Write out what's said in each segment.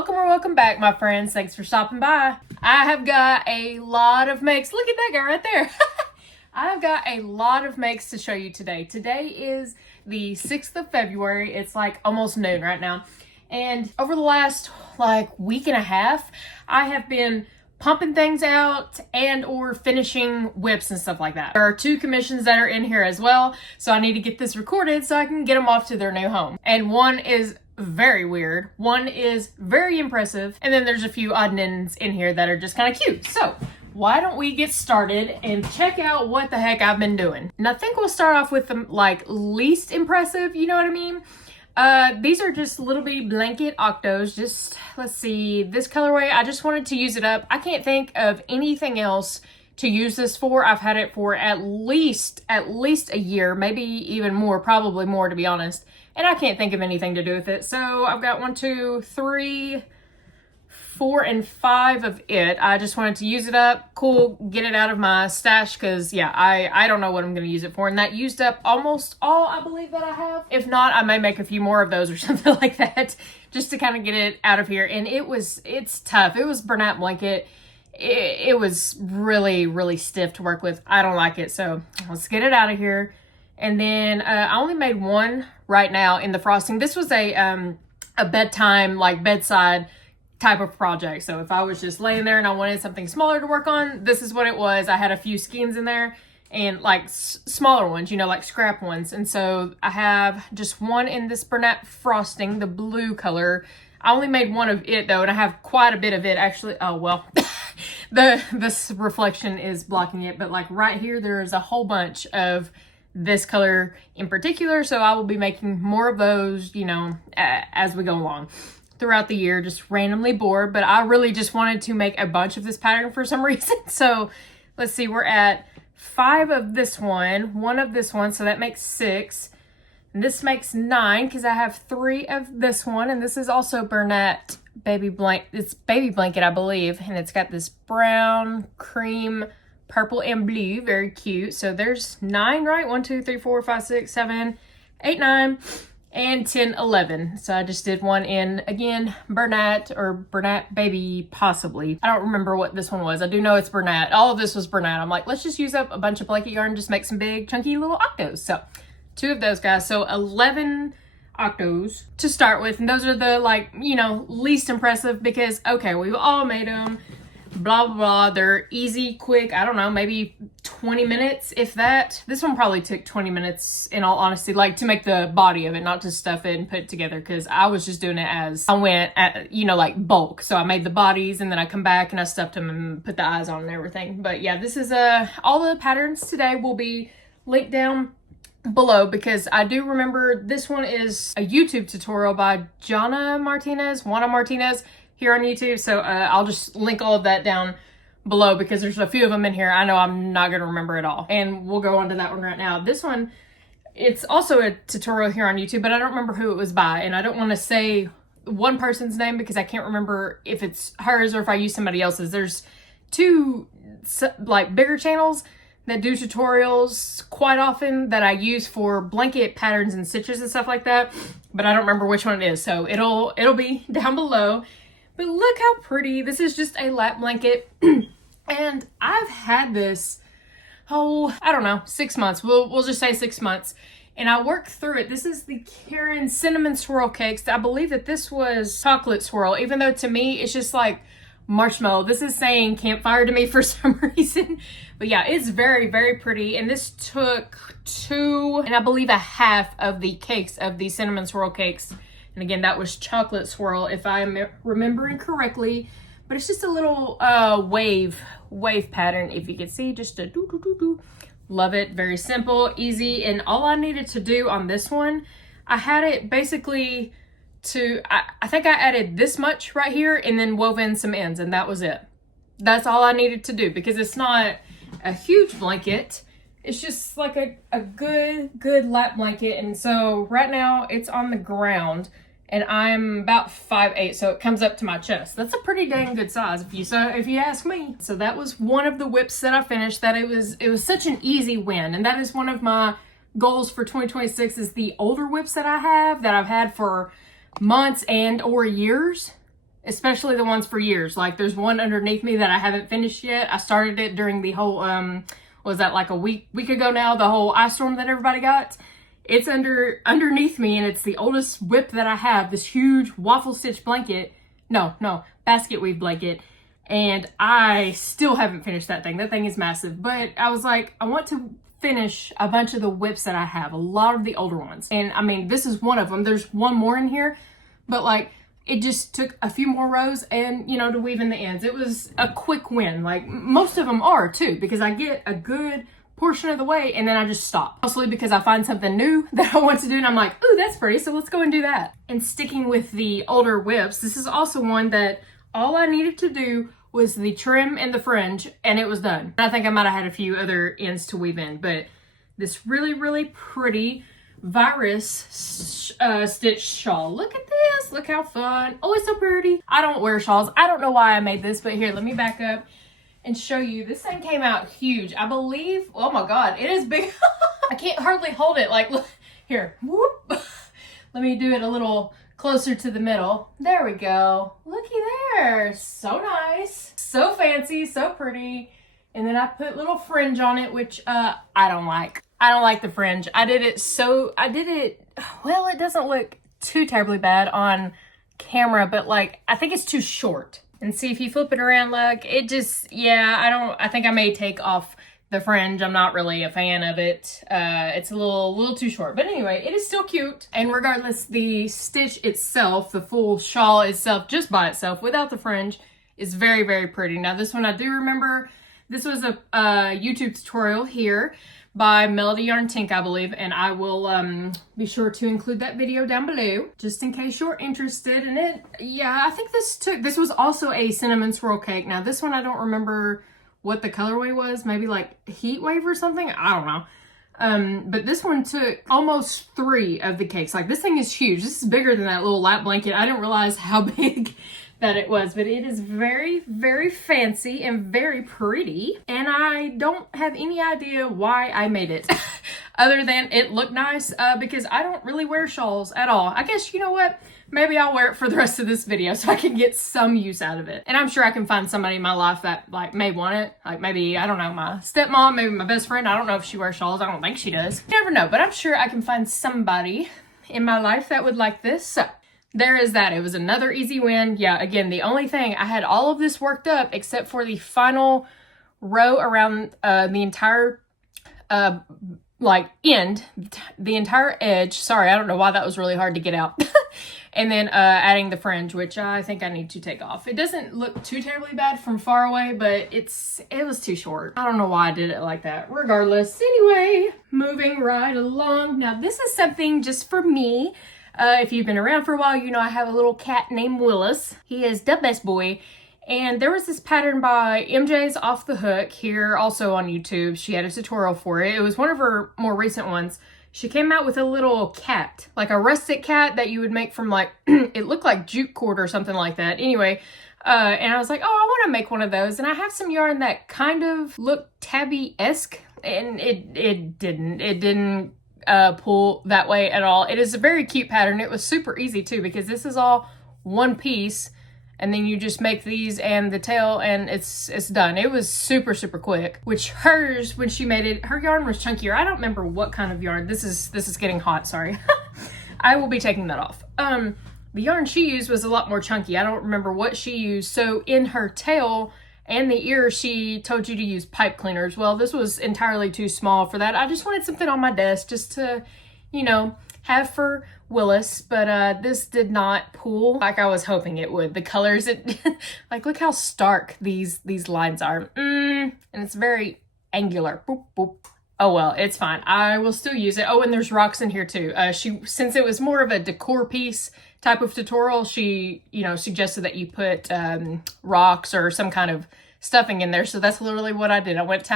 Welcome or welcome back, my friends. Thanks for stopping by. I have got a lot of makes. Look at that guy right there. I have got a lot of makes to show you today. Today is the 6th of February. It's like almost noon right now. And over the last week and a half, I have been pumping things out and or finishing whips and stuff like that. There are 2 commissions that are in here as well. So I need to get this recorded so I can get them off to their new home. And one is very weird, one is very impressive, and then there's a few odd and ends in here that are just kind of cute. So why don't we get started and check out what the heck I've been doing. And I think we'll start off with the least impressive, you know what I mean? These are just little bitty blanket octos. Just, let's see, this colorway, I just wanted to use it up. I can't think of anything else to use this for. I've had it for at least a year, maybe even more, probably more to be honest. And I can't think of anything to do with it. So I've got 1, 2, 3, 4, and 5 of it. I just wanted to use it up. Cool, get it out of my stash because, yeah, I don't know what I'm going to use it for. And that used up almost all I believe that I have. If not, I may make a few more of those or something like that just to kind of get it out of here. And it's tough. It was Bernat blanket. It was really, really stiff to work with. I don't like it. So let's get it out of here. And then I only made one right now in the frosting. This was a bedtime, bedside type of project. So if I was just laying there and I wanted something smaller to work on, this is what it was. I had a few skeins in there and smaller ones, scrap ones. And so I have just one in this Bernat frosting, the blue color. I only made one of it though, and I have quite a bit of it actually. Oh, well, this reflection is blocking it, but right here, there's a whole bunch of this color in particular. So I will be making more of those, as we go along throughout the year, just randomly bored. But I really just wanted to make a bunch of this pattern for some reason. So let's see, we're at 5 of this one of this one. So that makes 6. And this makes 9 because I have 3 of this one. And this is also Bernat baby blanket. It's baby blanket, I believe. And it's got this brown, cream, purple, and blue. Very cute. So there's 9, right? 1, 2, 3, 4, 5, 6, 7, 8, 9, and 10, 11. So I just did one in, again, Bernat or Bernat baby, possibly. I don't remember what this one was. I do know it's Bernat. All of this was Bernat. I'm like, let's just use up a bunch of blanket yarn, just make some big, chunky little octos. So 2 of those guys. So 11 octos to start with. And those are the, least impressive because, okay, we've all made them. Blah, blah, blah. They're easy, quick. I don't know, maybe 20 minutes, if that. This one probably took 20 minutes, in all honesty, to make the body of it, not to stuff it and put it together, because I was just doing it as I went at, bulk. So I made the bodies, and then I come back and I stuffed them and put the eyes on and everything. But yeah, this is all the patterns today will be linked down below, because I do remember this one is a YouTube tutorial by Juana Martinez here on YouTube. So I'll just link all of that down below because there's a few of them in here. I know I'm not going to remember it all. And we'll go on to that one right now. This one, it's also a tutorial here on YouTube, but I don't remember who it was by. And I don't want to say one person's name because I can't remember if it's hers or if I use somebody else's. There's 2 bigger channels that do tutorials quite often that I use for blanket patterns and stitches and stuff like that. But I don't remember which one it is. So it'll be down below. But look how pretty. This is just a lap blanket. And I've had this, I don't know, 6 months. We'll just say 6 months. And I worked through it. This is the Karen Cinnamon Swirl Cakes. I believe that this was chocolate swirl, even though to me it's just like marshmallow. This is saying campfire to me for some reason. But yeah, it's very, very pretty. And this took 2 and I believe a half of the cakes of the Cinnamon Swirl Cakes. And again, that was chocolate swirl, if I'm remembering correctly. But it's just a little wave pattern, if you can see, just a do. Love it. Very simple, easy. And all I needed to do on this one, I had it basically I think I added this much right here and then wove in some ends, and that was it. That's all I needed to do because it's not a huge blanket. It's just like a good lap blanket. And so right now it's on the ground and I'm about 5'8", so it comes up to my chest. That's a pretty dang good size if you ask me. So that was one of the whips that I finished. That it was such an easy win, and that is one of my goals for 2026 is the older whips that I have that I've had for months and or years. especially the ones for years. Like there's one underneath me that I haven't finished yet. I started it during the whole, was that like a week ago now, the whole ice storm that everybody got. It's underneath me, and it's the oldest whip that I have, this huge waffle stitch blanket. No, basket weave blanket. And I still haven't finished that thing. That thing is massive. But I was like, I want to finish a bunch of the whips that I have, a lot of the older ones. And I mean, this is one of them. There's one more in here, but like, it just took a few more rows and, you know, to weave in the ends. It was a quick win. Like most of them are too, because I get a good portion of the way and then I just stop. Mostly because I find something new that I want to do and I'm like, ooh, that's pretty, so let's go and do that. And sticking with the older whips, this is also one that all I needed to do was the trim and the fringe and it was done. I think I might have had a few other ends to weave in, but this really, really pretty virus stitch shawl. Look at this, look how fun. Oh, it's so pretty. I don't wear shawls. I don't know why I made this, but here, let me back up and show you. This thing came out huge. I believe, oh my God, it is big. I can't hardly hold it. Like, look, here, whoop. Let me do it a little closer to the middle. There we go. Looky there, so nice. So fancy, so pretty. And then I put little fringe on it, which I don't like. I don't like the fringe. Well, it doesn't look too terribly bad on camera, but like, I think it's too short. And see, if you flip it around, look, it just, yeah, I think I may take off the fringe. I'm not really a fan of it. It's a little too short, but anyway, it is still cute. And regardless, the stitch itself, the full shawl itself, just by itself, without the fringe, is very, very pretty. Now, this one I do remember, this was a YouTube tutorial here by Melody Yarn Tink, I believe, and I will be sure to include that video down below just in case you're interested in it. Yeah, I think this was also a cinnamon swirl cake. Now this one I don't remember what the colorway was, maybe like heat wave or something, I don't know. But this one took almost 3 of the cakes. Like this thing is huge. This is bigger than that little lap blanket. I didn't realize how big that it was, but it is very, very fancy and very pretty. And I don't have any idea why I made it other than it looked nice because I don't really wear shawls at all. I guess, you know what? Maybe I'll wear it for the rest of this video so I can get some use out of it. And I'm sure I can find somebody in my life that like may want it. Like maybe, I don't know, my stepmom, maybe my best friend. I don't know if she wears shawls. I don't think she does. You never know, but I'm sure I can find somebody in my life that would like this. So there is that. It was another easy win. Yeah, again, the only thing, I had all of this worked up except for the final row around the entire like end, the entire edge. Sorry, I don't know why that was really hard to get out. And then adding the fringe, which I think I need to take off. It doesn't look too terribly bad from far away, but it was too short. I don't know why I did it like that. Regardless, anyway, moving right along. Now this is something just for me. If you've been around for a while, you know I have a little cat named Willis. He is the best boy. And there was this pattern by MJ's Off the Hook here, also on YouTube. She had a tutorial for it. It was one of her more recent ones. She came out with a little cat, like a rustic cat that you would make from like, it looked like jute cord or something like that. Anyway, and I was like, oh, I want to make one of those. And I have some yarn that kind of looked tabby-esque, and it didn't pull that way at all. It is a very cute pattern. It was super easy too, because this is all one piece. And then you just make these and the tail and it's done. It was super, super quick. Which hers, when she made it, her yarn was chunkier. I don't remember what kind of yarn. This is getting hot, sorry. I will be taking that off. The yarn she used was a lot more chunky. I don't remember what she used. So in her tail and the ear, she told you to use pipe cleaners. Well, this was entirely too small for that. I just wanted something on my desk just to, you know, have for Willis, but this did not pull like I was hoping it would. The colors, like look how stark these lines are. And it's very angular. Boop, boop. Oh well, it's fine. I will still use it. Oh, and there's rocks in here too. Since it was more of a decor piece type of tutorial, she, you know, suggested that you put rocks or some kind of stuffing in there. So that's literally what I did. I went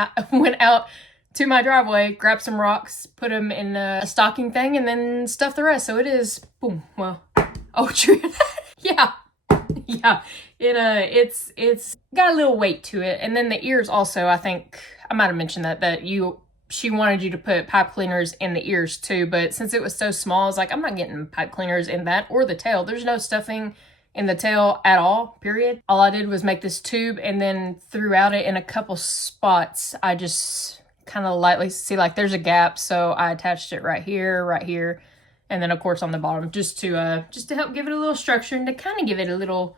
out to my driveway, grab some rocks, put them in a stocking thing, and then stuff the rest. So it is, boom, well, oh, true. Yeah, it's got a little weight to it. And then the ears also, I think, I might have mentioned that she wanted you to put pipe cleaners in the ears too, but since it was so small, I was like, I'm not getting pipe cleaners in that or the tail. There's no stuffing in the tail at all, period. All I did was make this tube, and then throughout it in a couple spots, I just kind of lightly see like there's a gap, so I attached it right here, and then of course on the bottom, just to help give it a little structure and to kind of give it a little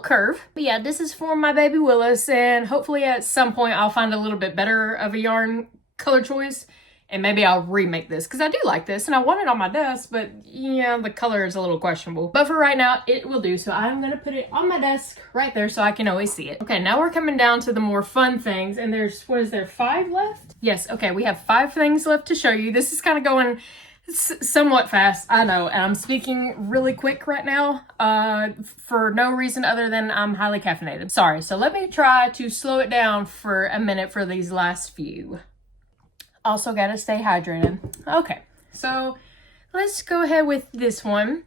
curve. But yeah, this is for my baby Willis, and hopefully at some point I'll find a little bit better of a yarn color choice, and maybe I'll remake this because I do like this and I want it on my desk, but yeah, the color is a little questionable. But for right now, it will do. So I'm gonna put it on my desk right there so I can always see it. Okay, now we're coming down to the more fun things, and there's, what is there, 5 left? Yes, okay, we have 5 things left to show you. This is kind of going somewhat fast, I know, and I'm speaking really quick right now for no reason other than I'm highly caffeinated. Sorry, so let me try to slow it down for a minute for these last few. Also gotta stay hydrated. Okay, so let's go ahead with this one.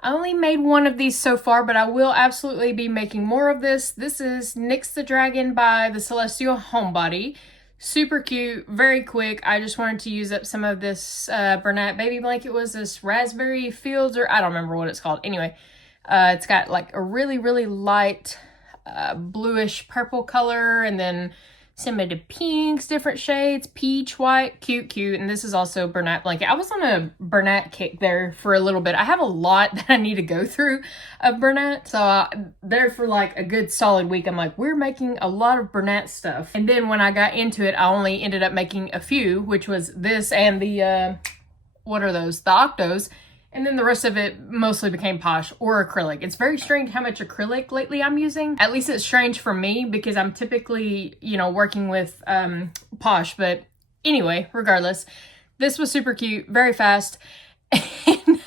I only made one of these so far, but I will absolutely be making more of this. This is Nyx the Dragon by the Celestial Homebody. Super cute, very quick. I just wanted to use up some of this Bernat baby blanket. Was this Raspberry Fields, or I don't remember what it's called. Anyway, it's got like a really light bluish purple color, and then some of the pinks, different shades, peach, white, cute. And this is also Bernat blanket. I was on a Bernat kick there for a little bit. I have a lot that I need to go through of Bernat. So there for like a good solid week, I'm like, we're making a lot of Bernat stuff. And then when I got into it, I only ended up making a few, which was this and the, what are those? The Octos. And then the rest of it mostly became Posh or acrylic. It's very strange how much acrylic lately I'm using. At least it's strange for me because I'm typically, you know, working with Posh. But anyway, regardless, this was super cute, very fast. And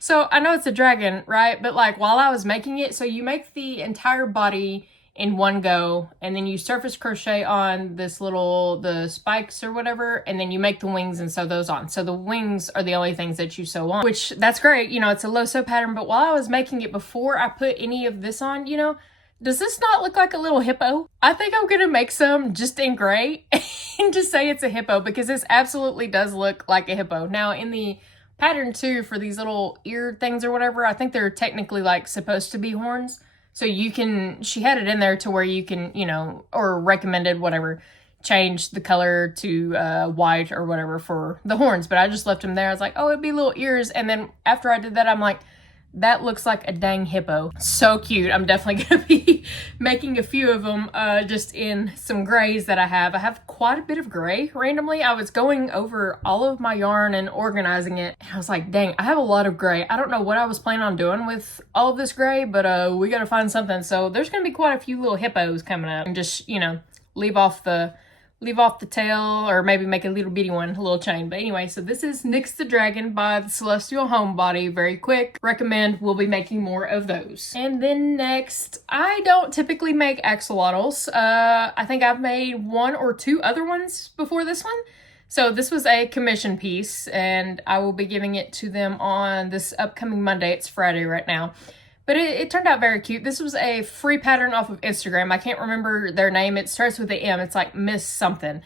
so I know it's a dragon, right? But like while I was making it, so you make the entire body in one go, and then you surface crochet on this the spikes or whatever, and then you make the wings and sew those on. So the wings are the only things that you sew on, which that's great. You know, it's a low sew pattern, but while I was making it, before I put any of this on, you know, does this not look like a little hippo? I think I'm gonna make some just in gray and just say it's a hippo, because this absolutely does look like a hippo. Now in the pattern too, for these little ear things or whatever, I think they're technically like supposed to be horns. So you can, she had it in there to where you can, you know, or recommended, whatever, change the color to white or whatever for the horns. But I just left them there. I was like, oh, it'd be little ears. And then after I did that, I'm like, that looks like a dang hippo. So cute. I'm definitely going to be making a few of them just in some grays that I have. I have quite a bit of gray randomly. I was going over all of my yarn and organizing it. And I was like, dang, I have a lot of gray. I don't know what I was planning on doing with all of this gray, but we got to find something. So there's going to be quite a few little hippos coming up, and just, you know, leave off the tail, or maybe make a little bitty one, a little chain. But anyway, so this is Nyx the Dragon by the Celestial Homebody. Very quick. Recommend. We'll be making more of those. And then next, I don't typically make axolotls. I think I've made 1 or 2 other ones before this one. So this was a commission piece, and I will be giving it to them on this upcoming Monday. It's Friday right now. But it turned out very cute. This was a free pattern off of Instagram. I can't remember their name. It starts with an M. It's like Miss something.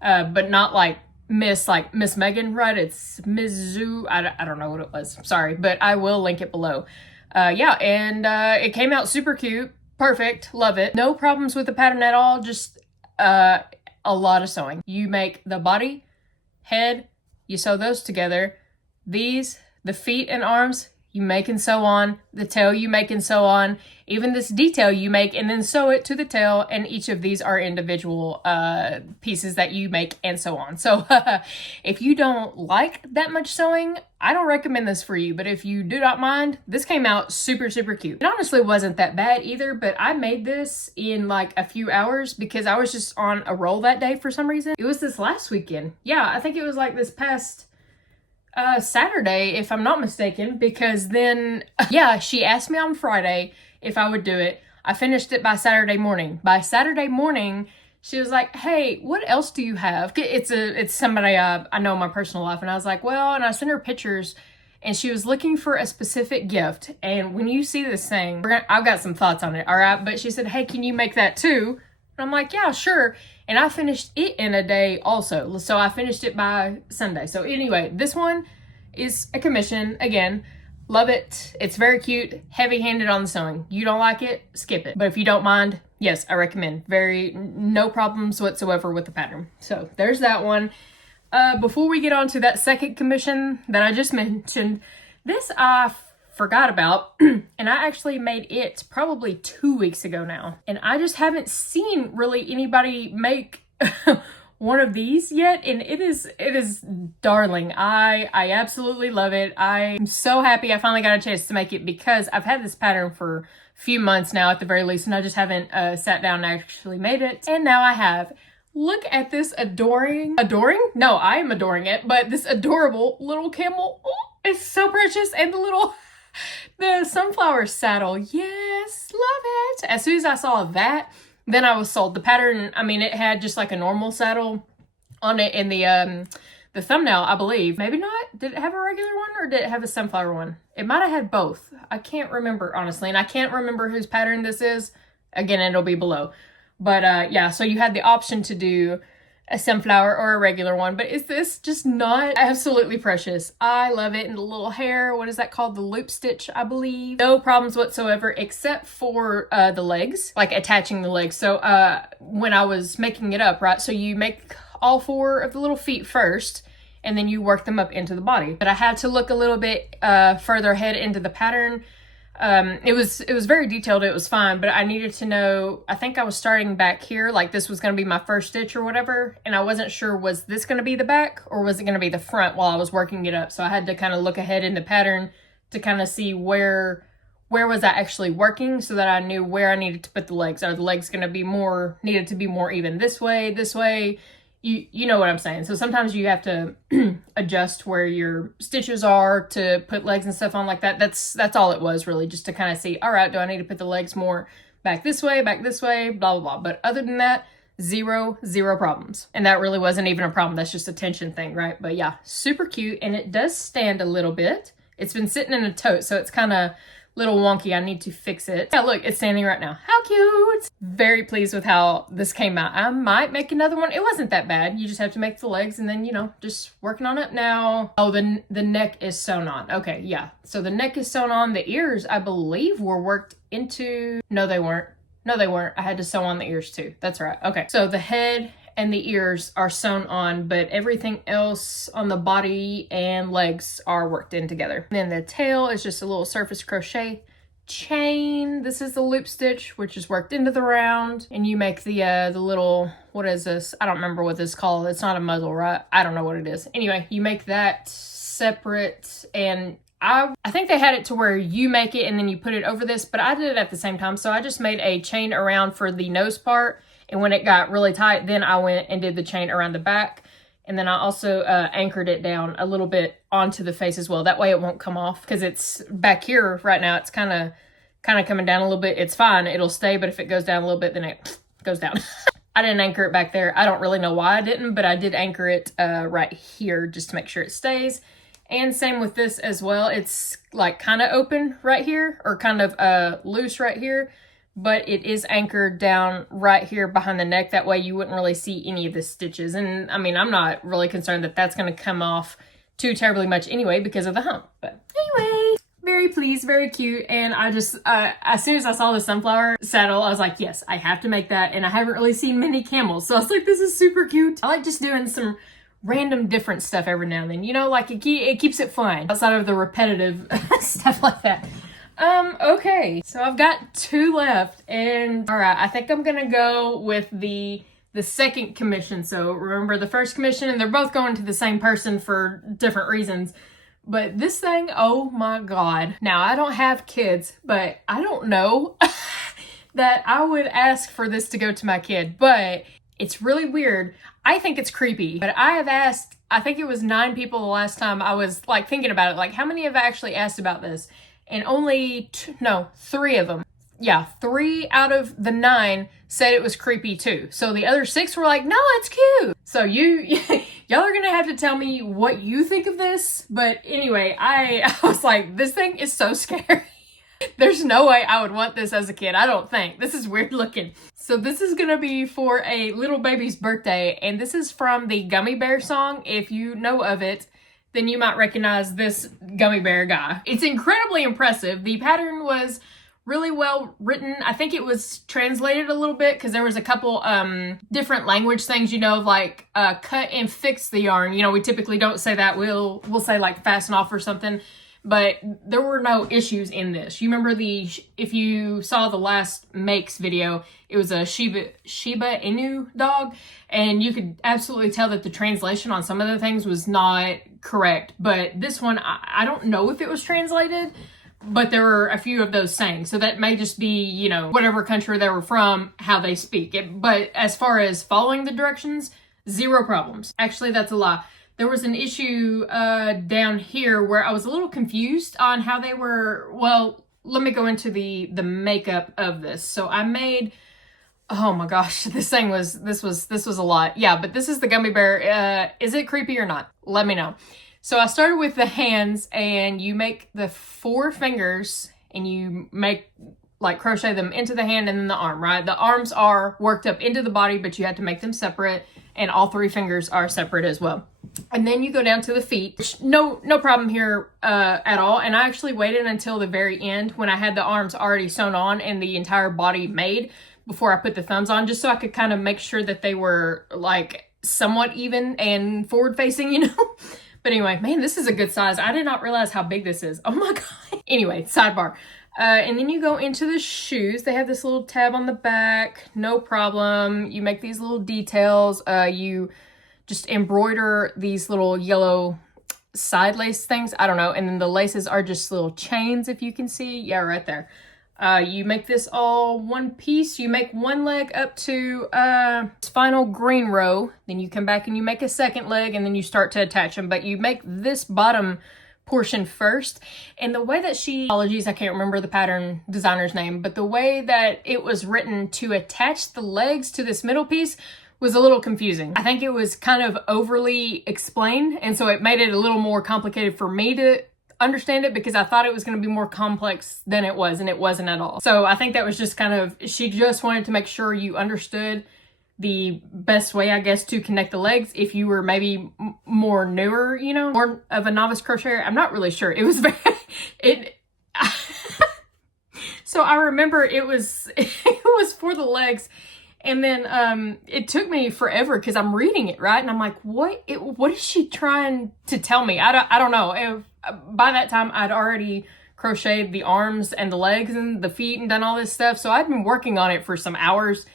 But not like Miss Megan, right? It's Miss Zoo. I don't know what it was. Sorry. But I will link it below. Yeah, and it came out super cute. Perfect. Love it. No problems with the pattern at all. Just a lot of sewing. You make the body, head, you sew those together. These, the feet and arms, you make and sew on. The tail you make and sew on. Even this detail you make and then sew it to the tail, and each of these are individual pieces that you make and sew on. So if you don't like that much sewing, I don't recommend this for you, but if you do not mind, this came out super cute. It honestly wasn't that bad either, but I made this in like a few hours because I was just on a roll that day for some reason. It was this last weekend. Yeah, I think it was like this past Saturday, if I'm not mistaken, because then, yeah, she asked me on Friday if I would do it. I finished it by Saturday morning. By Saturday morning, she was like, hey, what else do you have? It's somebody I know in my personal life. And I was like, well, and I sent her pictures, and she was looking for a specific gift. And when you see this thing, I've got some thoughts on it, all right? But she said, hey, can you make that too? And I'm like, yeah, sure. And I finished it in a day also. So I finished it by Sunday. So anyway, this one is a commission. Again, Love it. It's very cute, heavy-handed on the sewing. You don't like it, skip it. But if you don't mind, yes, I recommend. No problems whatsoever with the pattern. So there's that one. Before we get on to that second commission that I just mentioned, this I forgot about, and I actually made it probably 2 weeks ago now. And I just haven't seen really anybody make one of these yet, and it is darling. I absolutely love it. I'm so happy I finally got a chance to make it because I've had this pattern for a few months now at the very least, and I just haven't sat down and actually made it. And now I have. Look at this adoring? No, I am adoring it, but this adorable little camel. Oh, it's so precious. And the sunflower saddle. Yes, love it. As soon as I saw that, then I was sold. The pattern, I mean, it had just like a normal saddle on it in the thumbnail, I believe. Maybe not. Did it have a regular one or did it have a sunflower one? It might have had both. I can't remember, honestly. And I can't remember whose pattern this is. Again, it'll be below. But yeah, so you had the option to do a sunflower or a regular one. But is this just not absolutely precious? I love it. And the little hair, what is that called? The loop stitch, I believe. No problems whatsoever except for the legs, like attaching the legs. So when I was making it up, right? So you make all 4 of the little feet first, and then you work them up into the body. But I had to look a little bit further ahead into the pattern. It was very detailed. It was fine, but I needed to know, I think I was starting back here, like this was going to be my first stitch or whatever. And I wasn't sure, was this going to be the back or was it going to be the front while I was working it up? So I had to kind of look ahead in the pattern to kind of see where was I actually working so that I knew where I needed to put the legs. Are the legs going to be needed to be more even this way? You know what I'm saying. So sometimes you have to adjust where your stitches are to put legs and stuff on like that. That's all it was really, just to kind of see, all right, do I need to put the legs more back this way, blah, blah, blah. But other than that, zero problems. And that really wasn't even a problem. That's just a tension thing, right? But yeah, super cute. And it does stand a little bit. It's been sitting in a tote, so it's kind of little wonky. I need to fix it. Yeah, look, it's standing right now. How cute! Very pleased with how this came out. I might make another one. It wasn't that bad. You just have to make the legs and then, you know, just working on it now. Oh, the neck is sewn on. Okay, yeah. So the neck is sewn on. The ears, I believe, were worked into... No, they weren't. I had to sew on the ears too. That's right. Okay. So the head and the ears are sewn on, but everything else on the body and legs are worked in together. And then the tail is just a little surface crochet chain. This is the loop stitch, which is worked into the round. And you make the little, what is this? I don't remember what this is called. It's not a muzzle, right? I don't know what it is. Anyway, you make that separate, and I think they had it to where you make it and then you put it over this, but I did it at the same time. So I just made a chain around for the nose part. And when it got really tight, then I went and did the chain around the back. And then I also anchored it down a little bit onto the face as well. That way it won't come off, because it's back here right now. It's kind of coming down a little bit. It's fine. It'll stay. But if it goes down a little bit, then it goes down. I didn't anchor it back there. I don't really know why I didn't, but I did anchor it right here just to make sure it stays. And same with this as well. It's like kind of open right here, or kind of loose right here. But it is anchored down right here behind the neck. That way you wouldn't really see any of the stitches. And I mean, I'm not really concerned that that's going to come off too terribly much anyway because of the hump. But anyway, very pleased, very cute. And I just, as soon as I saw the sunflower saddle, I was like, yes, I have to make that. And I haven't really seen many camels. So I was like, this is super cute. I like just doing some random different stuff every now and then. You know, like it keeps it fun outside of the repetitive stuff like that. Okay, so I've got 2 left, and all right, I think I'm gonna go with the second commission. So remember the first commission, and they're both going to the same person for different reasons. But this thing, oh my God. Now, I don't have kids, but I don't know that I would ask for this to go to my kid, but it's really weird. I think it's creepy, but I have asked, I think it was 9 people the last time I was like thinking about it, like how many have actually asked about this? And only 3 of them. Yeah, 3 out of the 9 said it was creepy too. So the other 6 were like, no, it's cute. So y'all are gonna have to tell me what you think of this. But anyway, I was like, this thing is so scary. There's no way I would want this as a kid. I don't think. This is weird looking. So this is gonna be for a little baby's birthday. And this is from the Gummy Bear song, if you know of it. then you might recognize this gummy bear guy. It's incredibly impressive. The pattern was really well written. I think it was translated a little bit because there was a couple different language things, you know, like cut and fix the yarn. You know, we typically don't say that. We'll say like fasten off or something. But there were no issues in this. You remember if you saw the last makes video, it was a Shiba Inu dog, and you could absolutely tell that the translation on some of the things was not correct. But this one, I don't know if it was translated, but there were a few of those sayings. So that may just be, you know, whatever country they were from, how they speak it. But as far as following the directions, zero problems. Actually, that's a lie. There was an issue down here where I was a little confused on how they were. Well, let me go into the makeup of this. So I made, oh my gosh, this was a lot. Yeah, but this is the gummy bear. Is it creepy or not? Let me know. So I started with the hands, and you make the 4 fingers and you make like crochet them into the hand and then the arm, right? The arms are worked up into the body, but you had to make them separate, and all 3 fingers are separate as well. And then you go down to the feet. No problem here at all. And I actually waited until the very end when I had the arms already sewn on and the entire body made before I put the thumbs on, just so I could kind of make sure that they were like somewhat even and forward facing, you know? But anyway, man, this is a good size. I did not realize how big this is. Oh my God. Anyway, sidebar. And then you go into the shoes. They have this little tab on the back. No problem. You make these little details. You just embroider these little yellow side lace things. I don't know. And then the laces are just little chains, if you can see. Yeah, right there. You make this all one piece. You make one leg up to final green row. Then you come back and you make a second leg, and then you start to attach them. But you make this bottom portion first. And the way that apologies, I can't remember the pattern designer's name, but the way that it was written to attach the legs to this middle piece was a little confusing. I think it was kind of overly explained, and so it made it a little more complicated for me to understand it, because I thought it was going to be more complex than it was, and it wasn't at all. So I think that was just kind of, she just wanted to make sure you understood the best way, I guess, to connect the legs if you were maybe more newer, you know, more of a novice crocheter. I'm not really sure. It was very, so I remember it was for the legs. And then it took me forever because I'm reading it, right? And I'm like, what is she trying to tell me? I don't know. By that time, I'd already crocheted the arms and the legs and the feet and done all this stuff. So I'd been working on it for some hours.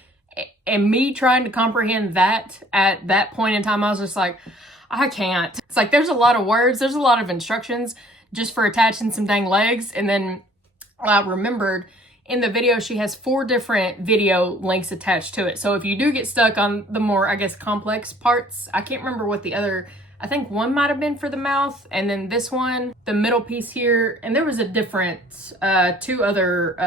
And me trying to comprehend that at that point in time, I was just like, I can't. It's like, there's a lot of words. There's a lot of instructions just for attaching some dang legs. And then I remembered in the video, she has 4 different video links attached to it. So if you do get stuck on the more, I guess, complex parts, I can't remember what the other, I think one might have been for the mouth, and then this one, the middle piece here, and there was a different 2 other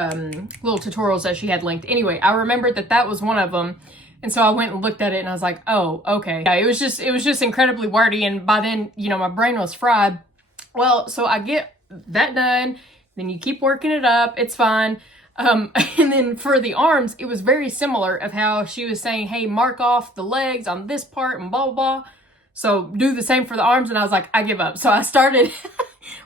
little tutorials that she had linked. Anyway, I remembered that was one of them, and so I went and looked at it, and I was like, oh, okay. Yeah, it was just incredibly wordy, and by then, you know, my brain was fried. Well, so I get that done, then you keep working it up, it's fine. And then for the arms, it was very similar of how she was saying, hey, mark off the legs on this part and blah, blah, blah. So do the same for the arms. And I was like, I give up. So I started,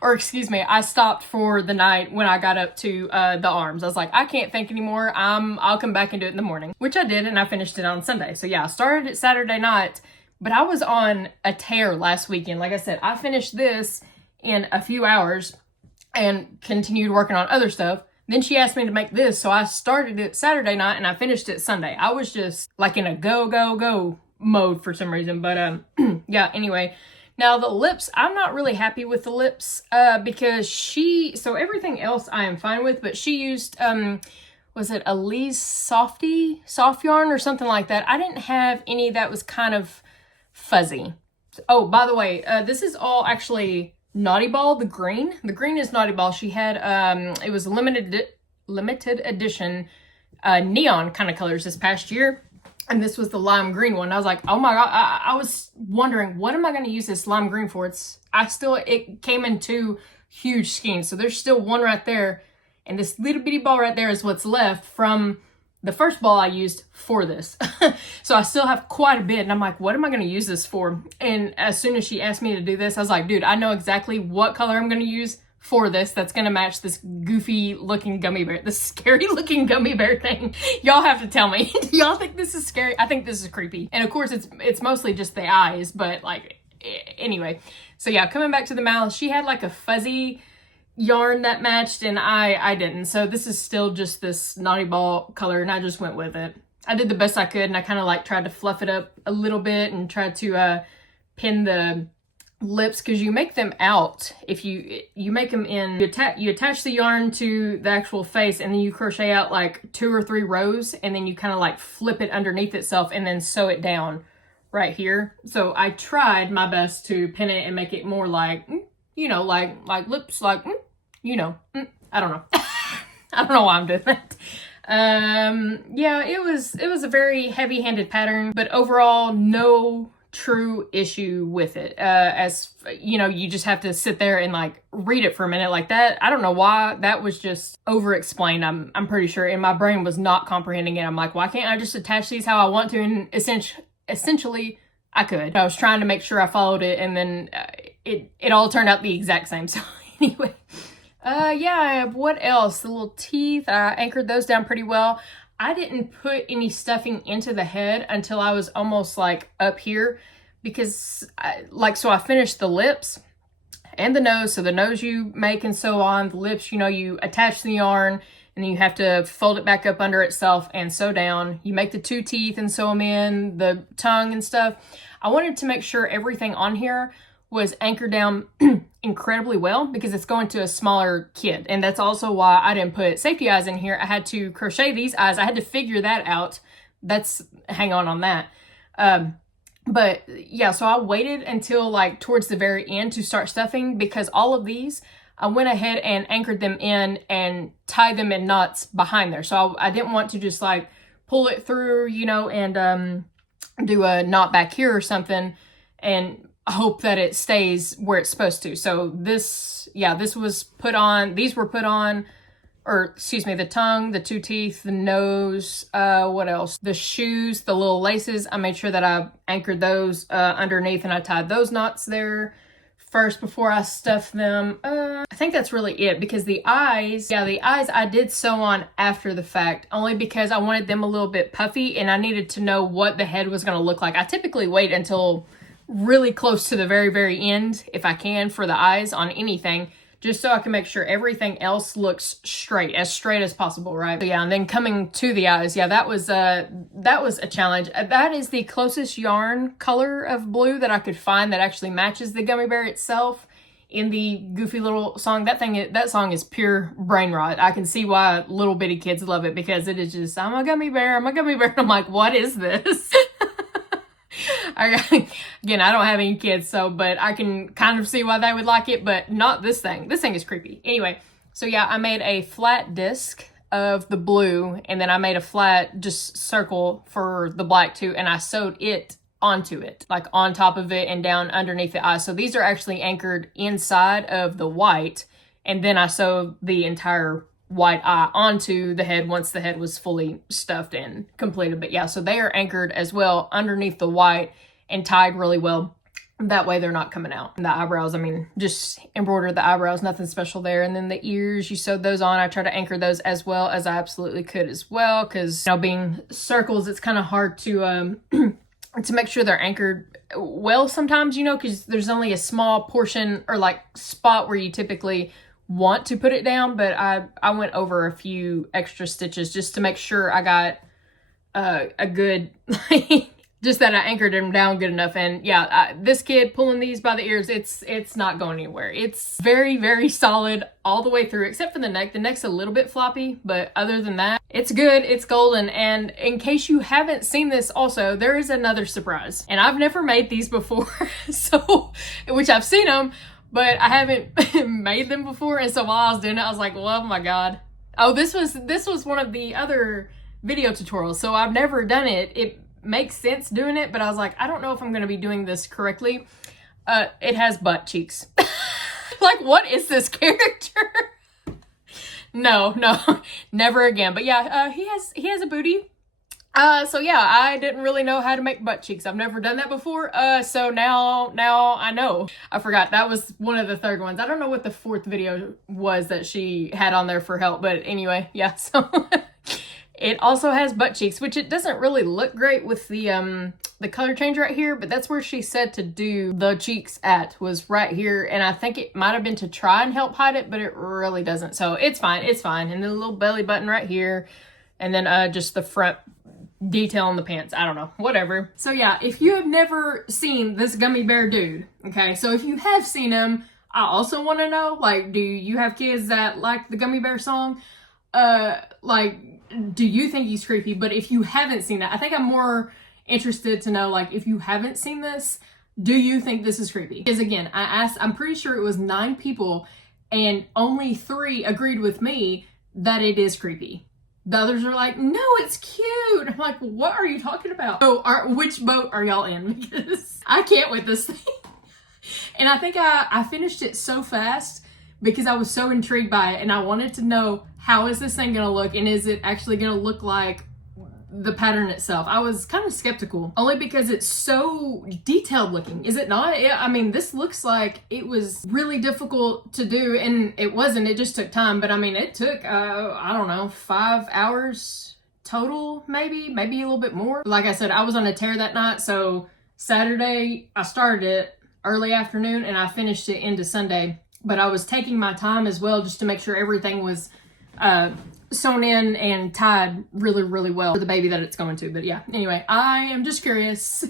or excuse me, I stopped for the night when I got up to the arms. I was like, I can't think anymore. I'll come back and do it in the morning, which I did. And I finished it on Sunday. So yeah, I started it Saturday night, but I was on a tear last weekend. Like I said, I finished this in a few hours and continued working on other stuff. Then she asked me to make this, so I started it Saturday night and I finished it Sunday. I was just like in a go mode for some reason, but yeah, anyway. Now the lips, I'm not really happy with the lips because so everything else I am fine with, but she used, was it Elise soft yarn or something like that? I didn't have any that was kind of fuzzy. Oh, by the way, this is all actually Naughty Ball, the green. The green is Naughty Ball. She had, it was limited edition neon kind of colors this past year. And this was the lime green one. I was like, oh my God, I was wondering, what am I going to use this lime green for? It came in 2 huge skeins. So there's still one right there. And this little bitty ball right there is what's left from the first ball I used for this. So I still have quite a bit, and I'm like, what am I going to use this for? And as soon as she asked me to do this, I was like, dude, I know exactly what color I'm going to use for this that's going to match this goofy looking gummy bear, this scary looking gummy bear thing. Y'all have to tell me. Do y'all think this is scary? I think this is creepy. And of course it's mostly just the eyes, but like, anyway. So yeah, coming back to the mouth, she had like a fuzzy yarn that matched, and I didn't. So this is still just this Naughty Ball color, and I just went with it. I did the best I could, and I kind of like tried to fluff it up a little bit and tried to pin the lips, because you make them out. If you make them in, you attach the yarn to the actual face, and then you crochet out like 2 or 3 rows, and then you kind of like flip it underneath itself and then sew it down right here. So I tried my best to pin it and make it more like, you know, like lips, like, you know, I don't know. I don't know why I'm doing that. Yeah, it was a very heavy-handed pattern, but overall, no true issue with it. As you know, you just have to sit there and like read it for a minute like that. I don't know why that was just over-explained. I'm pretty sure, and my brain was not comprehending it. I'm like, why can't I just attach these how I want to? And essentially I could. I was trying to make sure I followed it, and then it all turned out the exact same. So anyway, yeah, what else? The little teeth, I anchored those down pretty well. I didn't put any stuffing into the head until I was almost like up here, because so I finished the lips and the nose. So the nose you make and sew on, the lips, you know, you attach the yarn and then you have to fold it back up under itself and sew down. You make the 2 teeth and sew them in, the tongue and stuff. I wanted to make sure everything on here was anchored down incredibly well, because it's going to a smaller kid. And that's also why I didn't put safety eyes in here. I had to crochet these eyes. I had to figure that out. Hang on that. But yeah, so I waited until like towards the very end to start stuffing, because all of these, I went ahead and anchored them in and tied them in knots behind there. So I didn't want to just like pull it through, you know, and do a knot back here or something and hope that it stays where it's supposed to. So this was put on, these were put on, or excuse me, the tongue, the 2 teeth, the nose, what else? The shoes, the little laces, I made sure that I anchored those underneath, and I tied those knots there first before I stuffed them. I think that's really it, because the eyes I did sew on after the fact, only because I wanted them a little bit puffy and I needed to know what the head was going to look like. I typically wait until really close to the very, very end, if I can, for the eyes on anything, just so I can make sure everything else looks straight as possible, right? So yeah, and then coming to the eyes, yeah, that was a challenge. That is the closest yarn color of blue that I could find that actually matches the gummy bear itself in the goofy little song. That song is pure brain rot. I can see why little bitty kids love it, because it is just, I'm a gummy bear. And I'm like, what is this? Again, I don't have any kids, but I can kind of see why they would like it, but not this thing. This thing is creepy. Anyway, so yeah, I made a flat disc of the blue, and then I made a flat just circle for the black too, and I sewed it onto it, like on top of it and down underneath the eye. So these are actually anchored inside of the white, and then I sewed the entire white eye onto the head once the head was fully stuffed and completed. But yeah, so they are anchored as well underneath the white and tied really well. That way they're not coming out. And the eyebrows, I mean, just embroidered the eyebrows, nothing special there. And then the ears, you sewed those on. I tried to anchor those as well as I absolutely could as well, because, you know, being circles, it's kind of hard to to make sure they're anchored well sometimes, you know, because there's only a small portion or like spot where you typically want to put it down. But I went over a few extra stitches just to make sure I got a good just that I anchored them down good enough. And yeah, this kid pulling these by the ears, it's not going anywhere. It's very, very solid all the way through, except for the neck. The neck's a little bit floppy, but other than that, it's good. It's golden. And in case you haven't seen this also, there is another surprise. And I've never made these before, which I've seen them, but I haven't made them before. And so while I was doing it, I was like, well, oh my God. Oh, this was one of the other video tutorials. So I've never done it. It makes sense doing it, but I was like, I don't know if I'm going to be doing this correctly. It has butt cheeks. Like, what is this character? No, never again. But yeah, he has a booty. So yeah, I didn't really know how to make butt cheeks. I've never done that before. So now I know. I forgot that was one of the third ones. I don't know what the fourth video was that she had on there for help, but anyway, yeah. So it also has butt cheeks, which it doesn't really look great with the color change right here, but that's where she said to do the cheeks at, was right here. And I think it might have been to try and help hide it, but it really doesn't. So it's fine. And then a little belly button right here. And then just the front detail on the pants. I don't know, whatever. So yeah, if you have never seen this gummy bear dude, okay, so if you have seen him, I also want to know, like, do you have kids that like the Gummy Bear song? Like, do you think he's creepy? But if you haven't seen that, I think I'm more interested to know, like, if you haven't seen this, do you think this is creepy? Because again, I asked, I'm pretty sure it was 9 people and only 3 agreed with me that it is creepy. The others are like, no, it's cute. I'm like, what are you talking about? So which boat are y'all in? Because I can't with this thing. And I think I finished it so fast because I was so intrigued by it, and I wanted to know, how is this thing gonna look, and is it actually gonna look like the pattern itself? I was kind of skeptical, only because it's so detailed looking. Is it not? I mean, this looks like it was really difficult to do, and it wasn't. It just took time. But I mean, it took, I don't know, 5 hours total, maybe a little bit more. Like I said, I was on a tear that night, so Saturday I started it early afternoon and I finished it into Sunday. But I was taking my time as well, just to make sure everything was sewn in and tied really, really well for the baby that it's going to. But yeah, anyway, I am just curious.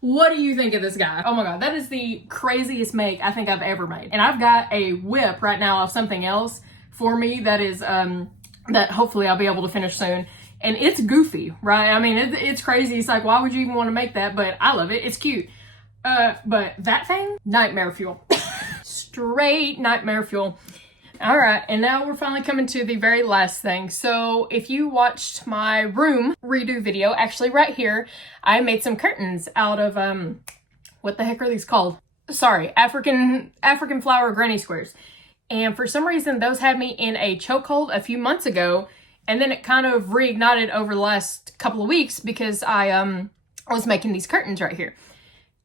What do you think of this guy? Oh my God, that is the craziest make I think I've ever made. And I've got a whip right now of something else for me that is, that hopefully I'll be able to finish soon. And it's goofy, right? I mean, it's crazy. It's like, why would you even want to make that? But I love it. It's cute. But that thing, nightmare fuel. Straight nightmare fuel. All right, and now we're finally coming to the very last thing. So if you watched my room redo video, actually right here, I made some curtains out of, what the heck are these called? Sorry, African flower granny squares. And for some reason, those had me in a chokehold a few months ago, and then it kind of reignited over the last couple of weeks because I was making these curtains right here.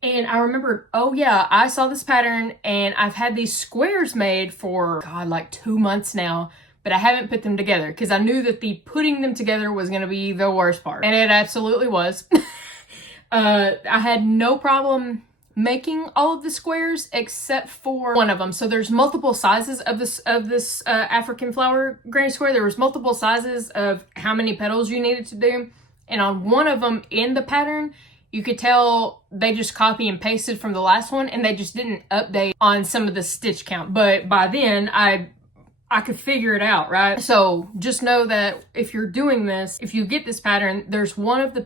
And I remembered, oh yeah, I saw this pattern and I've had these squares made for, God, like 2 months now, but I haven't put them together because I knew that the putting them together was going to be the worst part. And it absolutely was. I had no problem making all of the squares except for one of them. So there's multiple sizes of this African flower granny square. There was multiple sizes of how many petals you needed to do. And on one of them in the pattern, you could tell they just copy and pasted from the last one and they just didn't update on some of the stitch count. But by then I could figure it out, right? So just know that if you're doing this, if you get this pattern, there's one of the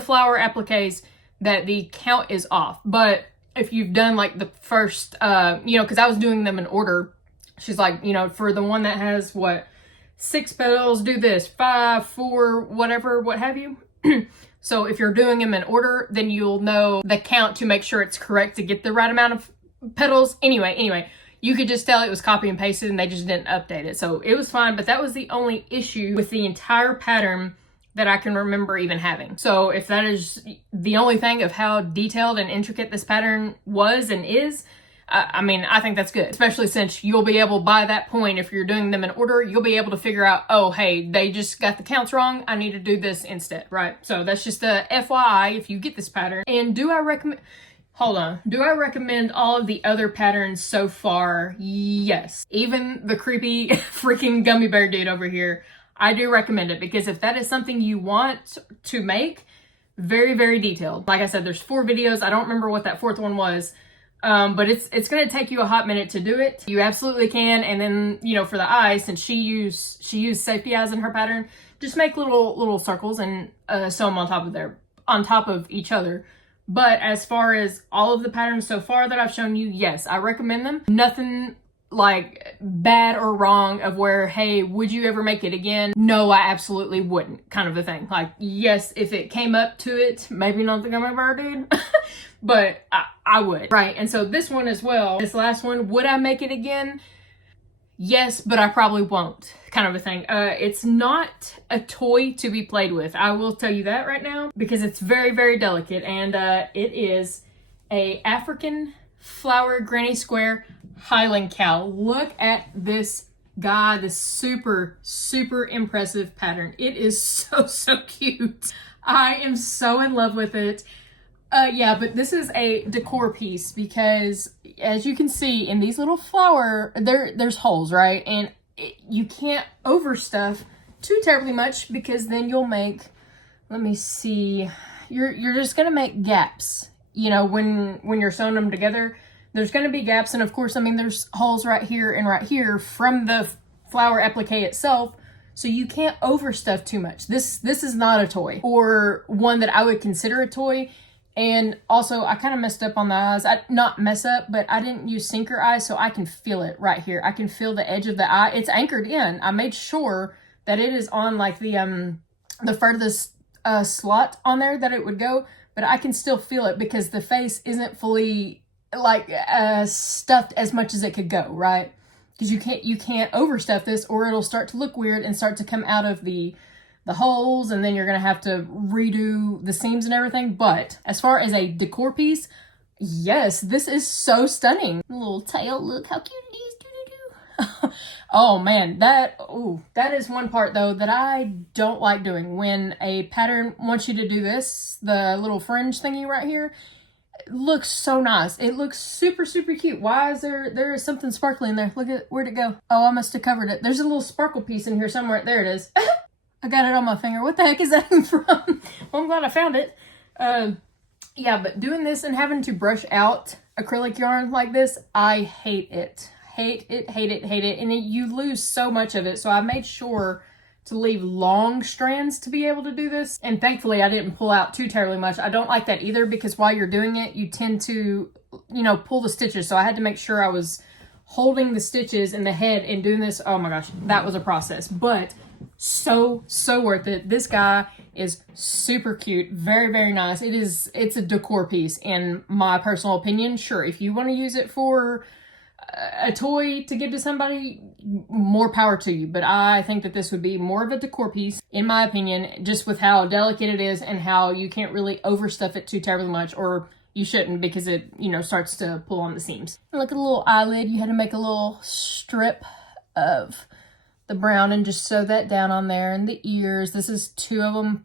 flower appliques that the count is off. But if you've done like the first, cause I was doing them in order. She's like, for the one that has 6 petals, do this, 5, 4, whatever, what have you. So if you're doing them in order, then you'll know the count to make sure it's correct to get the right amount of petals. Anyway, you could just tell it was copy and pasted and they just didn't update it. So it was fine, but that was the only issue with the entire pattern that I can remember even having. So if that is the only thing of how detailed and intricate this pattern was and is, I mean, I think that's good, especially since you'll be able, by that point, if you're doing them in order, you'll be able to figure out, oh, hey, they just got the counts wrong. I need to do this instead, right? So that's just a FYI if you get this pattern. And do I recommend all of the other patterns so far? Yes. Even the creepy freaking gummy bear dude over here, I do recommend it, because if that is something you want to make, very, very detailed. Like I said, there's 4 videos. I don't remember what that 4th one was. But it's going to take you a hot minute to do it. You absolutely can. And then, for the eyes, since she used safety eyes in her pattern, just make little circles and sew them on top of each other. But as far as all of the patterns so far that I've shown you, yes, I recommend them. Nothing like bad or wrong of where, hey, would you ever make it again? No, I absolutely wouldn't, kind of a thing. Like, yes, if it came up to it, maybe not the gummy bear dude, but I would. Right, and so this one as well, this last one, would I make it again? yes, but I probably won't, kind of a thing. It's not a toy to be played with. I will tell you that right now, because it's very, very delicate. And it is a African flower granny square Highland cow. Look at this guy, this super, super impressive pattern. It is so, so cute. I am so in love with it. Yeah, but this is a decor piece because, as you can see in these little flower, there's holes, right? And you can't overstuff too terribly much, because then you'll make, let me see, you're just gonna make gaps. You know, when you're sewing them together, there's gonna be gaps, and of course, I mean, there's holes right here from the flower applique itself. So you can't overstuff too much. This is not a toy, or one that I would consider a toy. And also, I kind of messed up on the eyes. Not mess up, but I didn't use sinker eyes, so I can feel it right here. I can feel the edge of the eye. It's anchored in. I made sure that it is on like the furthest slot on there that it would go, but I can still feel it because the face isn't fully like stuffed as much as it could go, right? Because you can't overstuff this, or it'll start to look weird and start to come out of the holes, and then you're gonna have to redo the seams and everything. But as far as a decor piece, yes, this is so stunning. Little tail, look how cute it is. Oh man, that is one part though that I don't like doing. When a pattern wants you to do this, the little fringe thingy right here, it looks so nice. It looks super, super cute. Why is there is something sparkly in there? Look at, where'd it go? Oh, I must have covered it. There's a little sparkle piece in here somewhere. There it is. I got it on my finger. What the heck is that from? Well, I'm glad I found it. Yeah, but doing this and having to brush out acrylic yarn like this, I hate it. Hate it, hate it, hate it. And you lose so much of it. So I made sure to leave long strands to be able to do this. And thankfully, I didn't pull out too terribly much. I don't like that either, because while you're doing it, you tend to, you know, pull the stitches. So I had to make sure I was holding the stitches in the head and doing this. Oh my gosh, that was a process. But so worth it. This guy is super cute, very, very nice. It's a decor piece in my personal opinion. Sure, if you want to use it for a toy to give to somebody, more power to you, but I think that this would be more of a decor piece in my opinion, just with how delicate it is and how you can't really overstuff it too terribly much, or you shouldn't, because it, you know, starts to pull on the seams. And look at the little eyelid. You had to make a little strip of the brown and just sew that down on there. And the ears, this is 2 of them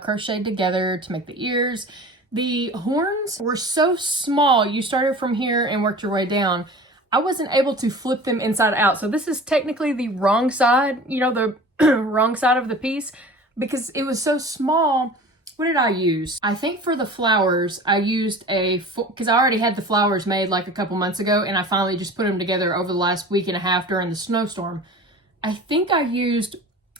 crocheted together to make the ears. The horns were so small, you started from here and worked your way down. I wasn't able to flip them inside out. So this is technically the wrong side, you know, the wrong side of the piece, because it was so small. What did I use? I think for the flowers, I used because I already had the flowers made like a couple months ago, and I finally just put them together over the last week and a half during the snowstorm. I think I used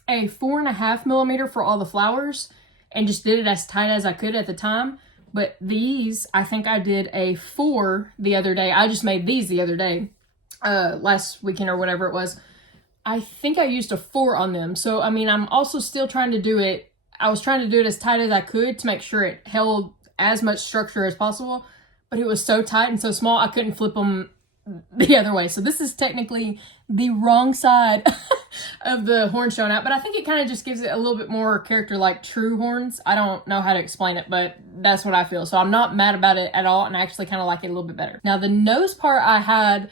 a 4.5 millimeter for all the flowers and just did it as tight as I could at the time. But these, I think I did a 4 the other day. I just made these the other day, last weekend or whatever it was. I think I used a 4 on them. So, I mean, I'm also still trying to do it. I was trying to do it as tight as I could to make sure it held as much structure as possible. But it was so tight and so small, I couldn't flip them the other way. So this is technically the wrong side of the horn showing out, but I think it kind of just gives it a little bit more character like true horns. I don't know how to explain it, but that's what I feel. So I'm not mad about it at all, and I actually kind of like it a little bit better. Now the nose part I had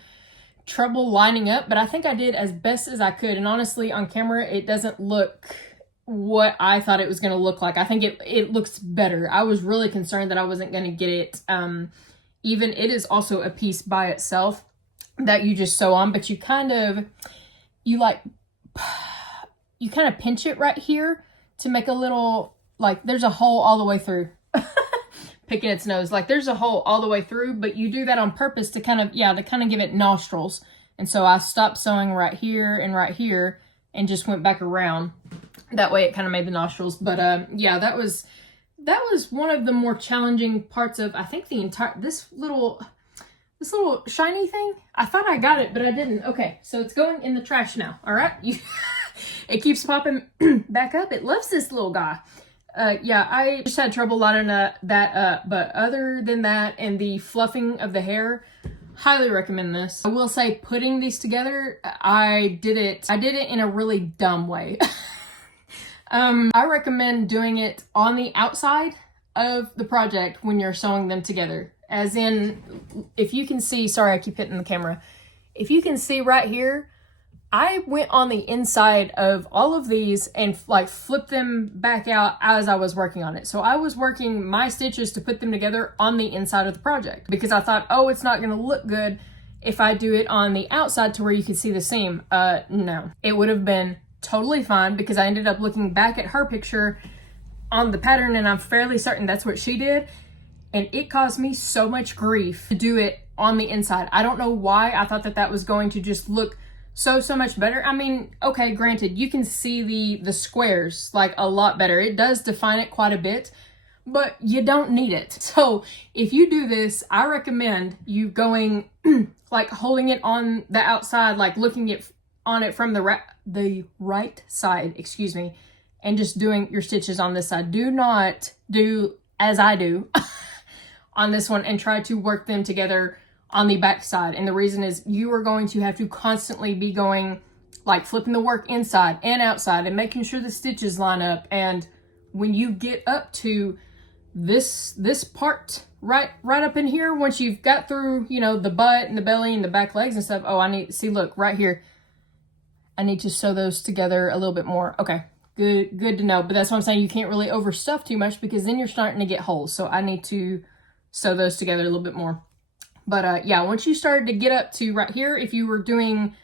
trouble lining up, but I think I did as best as I could, and honestly on camera it doesn't look what I thought it was going to look like. I think it looks better. I was really concerned that I wasn't going to get it even. It is also a piece by itself that you just sew on, but you kind of pinch it right here to make a little, like there's a hole all the way through. Picking its nose, like there's a hole all the way through, but you do that on purpose to kind of give it nostrils. And so I stopped sewing right here and just went back around. That way it kind of made the nostrils. But yeah, that was one of the more challenging parts of, I think, the entire, this little shiny thing. I thought I got it, but I didn't. Okay, so it's going in the trash now. All right. It keeps popping back up. It loves this little guy. Yeah, I just had trouble lining that up, but other than that and the fluffing of the hair, Highly recommend this. I will say, putting these together, I did it in a really dumb way. I recommend doing it on the outside of the project when you're sewing them together. As in, if you can see, sorry, I keep hitting the camera. If you can see right here, I went on the inside of all of these and like flipped them back out as I was working on it. So I was working my stitches to put them together on the inside of the project because I thought, oh, it's not gonna look good if I do it on the outside to where you can see the seam. No, it would have been totally fine because I ended up looking back at her picture on the pattern and I'm fairly certain that's what she did. And it caused me so much grief to do it on the inside. I don't know why I thought that that was going to just look so much better. I mean, okay, granted, you can see the squares like a lot better. It does define it quite a bit, but you don't need it. So if you do this, I recommend you going like holding it on the outside, like looking on it from the right side, excuse me, and just doing your stitches on this side. Do not do as I do on this one and try to work them together on the back side. And the reason is you are going to have to constantly be going, like flipping the work inside and outside and making sure the stitches line up. And when you get up to this part right up in here, once you've got through, you know, the butt and the belly and the back legs and stuff, oh, I need, see, look right here, I need to sew those together a little bit more. Okay, good to know. But that's what I'm saying, you can't really overstuff too much because then you're starting to get holes. So I need to sew those together a little bit more. But yeah, once you started to get up to right here, if you were doing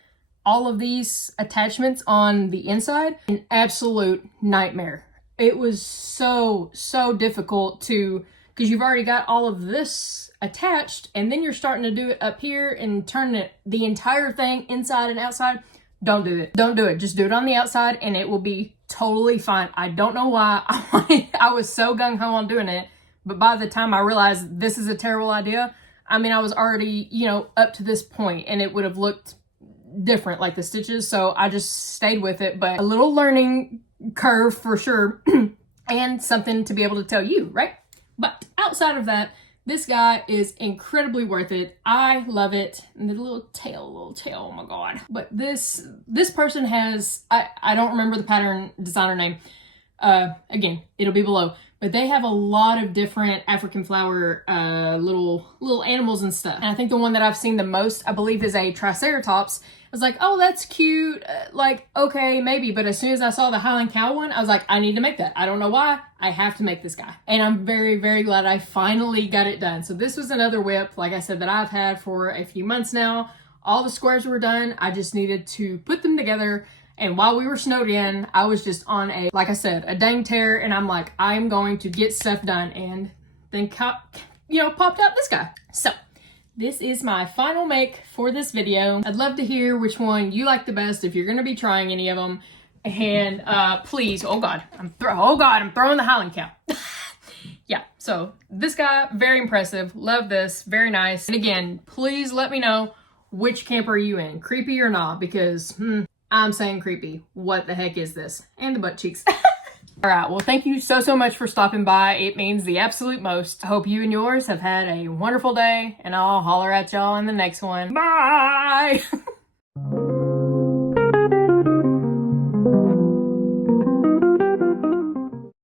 all of these attachments on the inside, an absolute nightmare. It was so difficult to, because you've already got all of this attached and then you're starting to do it up here and turn it, the entire thing inside and outside. Don't do it. Don't do it. Just do it on the outside and it will be totally fine. I don't know why I was so gung-ho on doing it, but by the time I realized this is a terrible idea, I mean, I was already, you know, up to this point and it would have looked different, like the stitches. So I just stayed with it, but a little learning curve for sure and something to be able to tell you, right? But outside of that, this guy is incredibly worth it. I love it. And the little tail, oh my God. But this person has, I don't remember the pattern designer name. Again, it'll be below. But they have a lot of different African flower little animals and stuff. And I think the one that I've seen the most, I believe, is a Triceratops. I was like, oh, that's cute. Like, okay, maybe. But as soon as I saw the Highland Cow one, I was like, I need to make that. I don't know why. I have to make this guy. And I'm very, very glad I finally got it done. So this was another whip, like I said, that I've had for a few months now. All the squares were done. I just needed to put them together. And while we were snowed in, I was just on a, like I said, a dang tear. And I'm like, I'm going to get stuff done. And then, you know, popped out this guy. So this is my final make for this video. I'd love to hear which one you like the best if you're going to be trying any of them. And please, oh God, I'm throwing the Highland Cow. Yeah, so this guy, very impressive. Love this, very nice. And again, please let me know which camp are you in, creepy or not, because I'm saying creepy. What the heck is this? And the butt cheeks. All right, well, thank you so much for stopping by. It means the absolute most. I hope you and yours have had a wonderful day, and I'll holler at y'all in the next one. Bye!